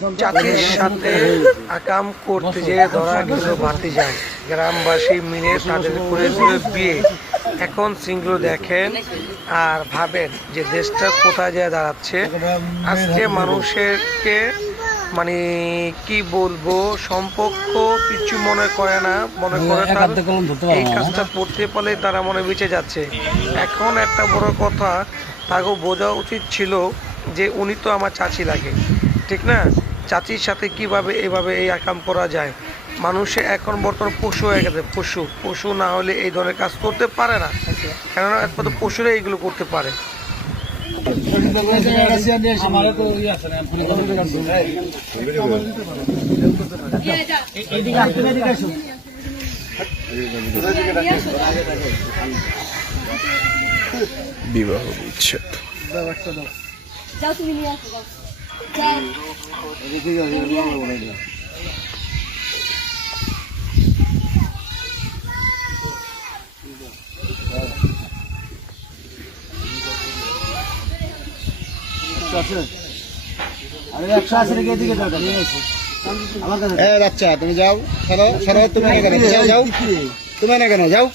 চাচির সাথে আকাম করতে যেয়ে ধরা গেল ভাতিজা। গ্রামবাসী মিলে তাদের করে বিয়ে। এখন সিনগুলো দেখেন আর ভাবেন যে দেশটা কোথায় যায় দাঁড়াচ্ছে। আজকে মানুষেরকে মানে কি বলবো, সম্পর্ক কিছু মনে করে না, মনে করে তার এই কাজটা করতে পারলে তারা মনে বেঁচে যাচ্ছে। এখন একটা বড় কথা, তাকেও বোঝা উচিত ছিল যে উনি তো আমার চাচি লাগে, ঠিক না? চাচির সাথে কিভাবে এভাবে এই আকাম করা যায়? মানুষে এখন বর্তমান পশু হয়ে গেছে, পশু না হলে এই ধরনের কাজ করতে পারে না, কেননা একমাত্র পশুরা এইগুলো করতে পারে। বিবাহ বিচ্ছেদ। বাচ্চা তুমি যাও, তুমি না কেন যাও, তুমি না কেন যাও।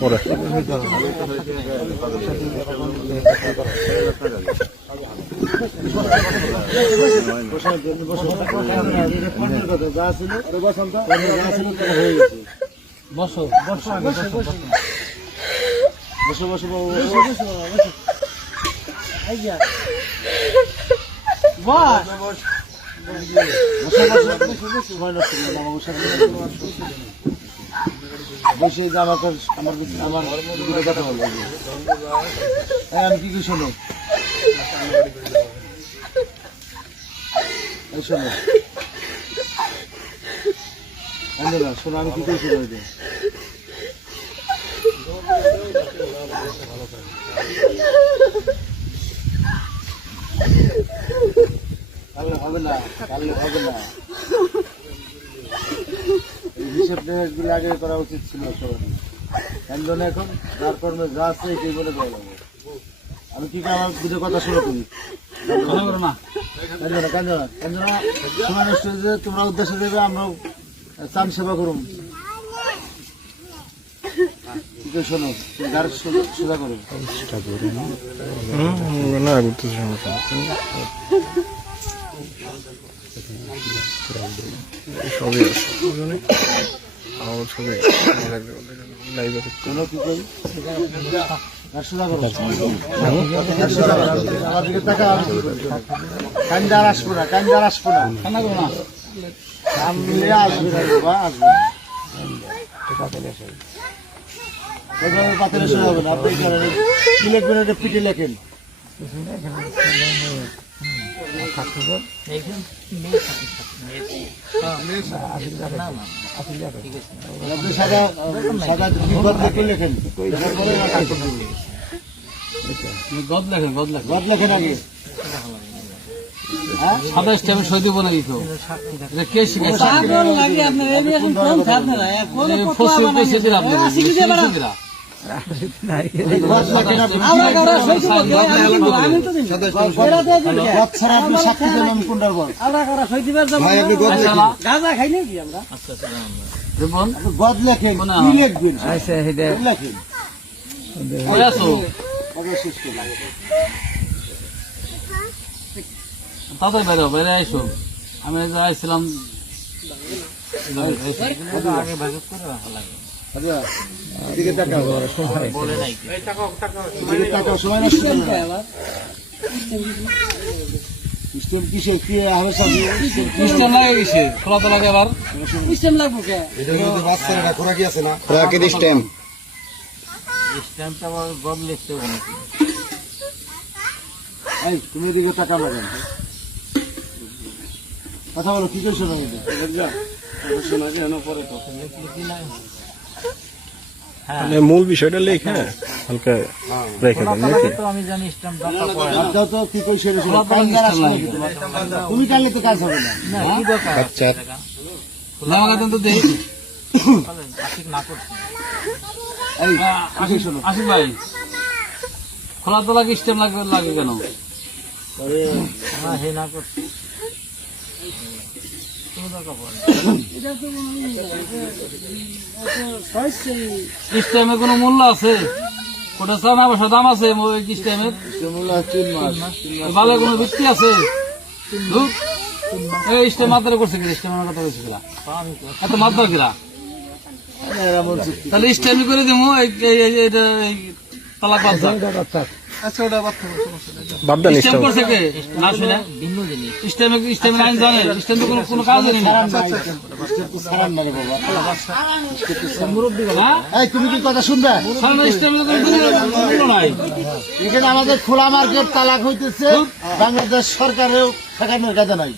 পরে বসো বসো বসো বসো বসে আমাকে আমার কথা বলবো। আমি কি শোনো, শোনো শোনো, আমি কি করে শোনো, হবে না, হবে না। হিসেব গুলো আগে করা উচিত ছিল সবার। এখন যার কর্মে যা আছে এটাই বলে দেওয়া যাবে। আমি কি আমার দুটো কথা শুরু করি না, সময় নষ্ট হয়েছে, তোমরা উদ্দেশ্য দেবে, আমরাও চান সেবা করুন। শোনো, গাড়ি সোজা করো না সবই ছবি লাইভে কোনো কি করি সোজা করো, আমার দিকে টাকা কান্দার আসবো না, কান্দার আসবো না, কান্না করো না, সামনে আসবে না বাবা, আসবে না। পাথরে সোজা হবে না, আপনি কি লিখবেন, এটা পিঠে লেখেন। আপনি সাদা সাদা লেখেন, গদ লেখেন, গদ লেখেন আগে। সাদা স্ট্যাম্পে সই দিব না দিত, কে শিখেছে? গদ লেখেন, লিখবেন তাড়াতাড়ি বেরো, বেরে আইসো। আমি যাইছিলাম আগে ভাগ করে রাখা লাগে। আচ্ছা এদিকে তাকাও বলে নাই এদিকে তাকাও সময় নষ্ট করো না। স্টেম কিসের কি হবে সব সিস্টেম লাগে গেছে, খোলা তো লাগে আবার। এটার মধ্যে বাচ্চারা না খোরাকি আছে না খোরাকির স্টেম স্ট্যাম্পটা আবার গদ লিখতে হবে নাকি? এই তুমি এদিকে তাকাও না কথা বলো কি কইছো না এটা শোনা যায় না পরে তো মানে মূল বিষয়টা লেখা হালকা রেখে দেন নাকি? তো আমি জানি স্ট্যাম্প দরকার পড়ে না। বাদ দাও তো কি কইছো এটা শোনো কান্দার আসলে তুমি কানলে তো কাজ হবে না না, কি দরকার? আচ্ছা খোলা লাগাতেন তো দেই। আশিক না করছে। এই কি শোনো আশিক ভাই, খোলা তো লাগে স্ট্যাম্প লাগে কেন? হে না করছে। স্ট্যাম্পের কোনো মূল্য আছে? ওটা চানা বসা দাম আছে স্ট্যাম্পের? তোমরা 3 মাস ভালো কোনো ভিত্তি আছে? ধুর, এই স্ট্যাম্প মাত্রা করছে কি? স্ট্যাম্পের কথা বলছে কিনা? এত মাত্রা কিনা? এমন চুক্তি তাহলে স্ট্যাম্প করে দেবো এটা তালাক বাদ দাও। আচ্ছা ওটা বাচ্চা বাদ দেন স্ট্যাম্প করছে কে? না শুনে ভিন্ন জিনিস। স্ট্যাম্পের আইন জানে? স্ট্যাম্পে কোনো কাজ জানি না। সারান না রে বাবা হ্যাঁ? এই তুমি কি কথা শুনবে সারা স্ট্যাম্পে কোনো মূল্য নাই। এখানে আমাদের খোলা মার্কেট তালাক হইতেছে বাংলাদেশ সরকারেও ঠেকানোর কাজে নাই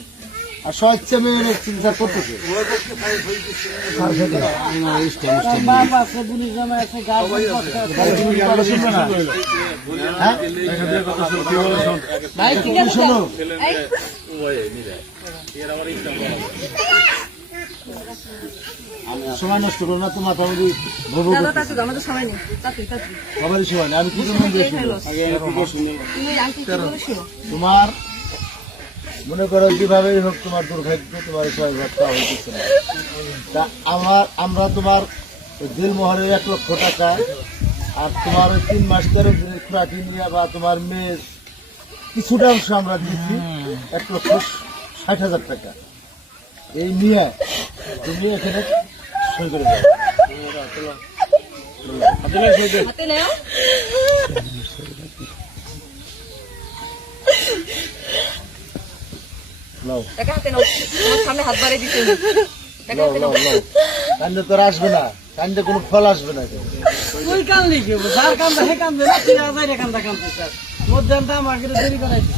আর স্বেচ্ছা মেনে চিন্তা করতেছে তুমি কথা শুনবে না হ্যাঁ তুমি শোনো সময় নষ্ট করো না তোমার মাথামুখি ভবু আমাদের সময় নেই, তাড়াতাড়ি, তাড়াতাড়ি। সবারই সময় না আমি কি জন্য দিয়ে শুনবো? তুমি আন্টি কি বলে শোনো? তোমার মনে করো যেভাবেই হোক তোমার দুর্ভাগ্য তোমার ছয় ঘরটা হইতেছে না তা আমরা তোমার দিলমোহরের 1 লক্ষ টাকা আর তোমার ওই 3 মাস ধরে খোরাকি নিয়ে বা তোমার মেয়ের কিছুটা অংশ আমরা দিচ্ছি 1,60,000 টাকা এই নিয়ে তুমি এখানে সই করে দাও হাতে নেও। নাও টাকা হাতে নাও। তোমার সামনে হাত বাড়িয়ে দিতে হবে। টাকা নাও হাতে নাও নাও। নাও কান্দে তোর আসবে না কান্দে কোনো ফল আসবে না তুই কানলি কি যার কান্দা হে কান্দে না তুই আজাই রে কান্দা কান্দে স্যার মধ্যে আমাকে দেরি করাইছি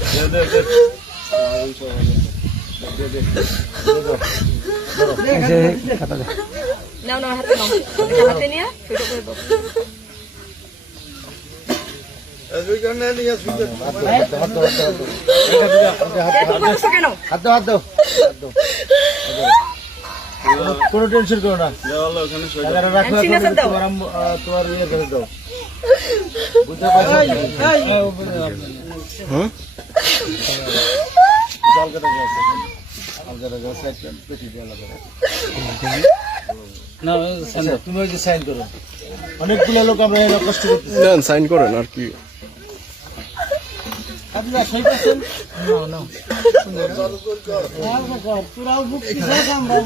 নাও নাও হাতে নাও। টাকা হাতে নিয়ে সেটা করে দাও। এত বলছো কেন? হাত দাও কোনো টেনশন করো না টাকাটা রাখো আনছি না, এখন দাও। তোমার ইয়ে করে দাও বুঝতে পারছো হুম আলগাটা গাছ একটা পেটি দিয়ে আলাদা রাখো। না, আচ্ছা, তুমি ওই যে সাইন করো অনেকগুলো লোক আমরা এরা কষ্ট করতেছি দেন সাইন করেন আর কি আপনারা সই করছেন না না তোরাও বুক আমরা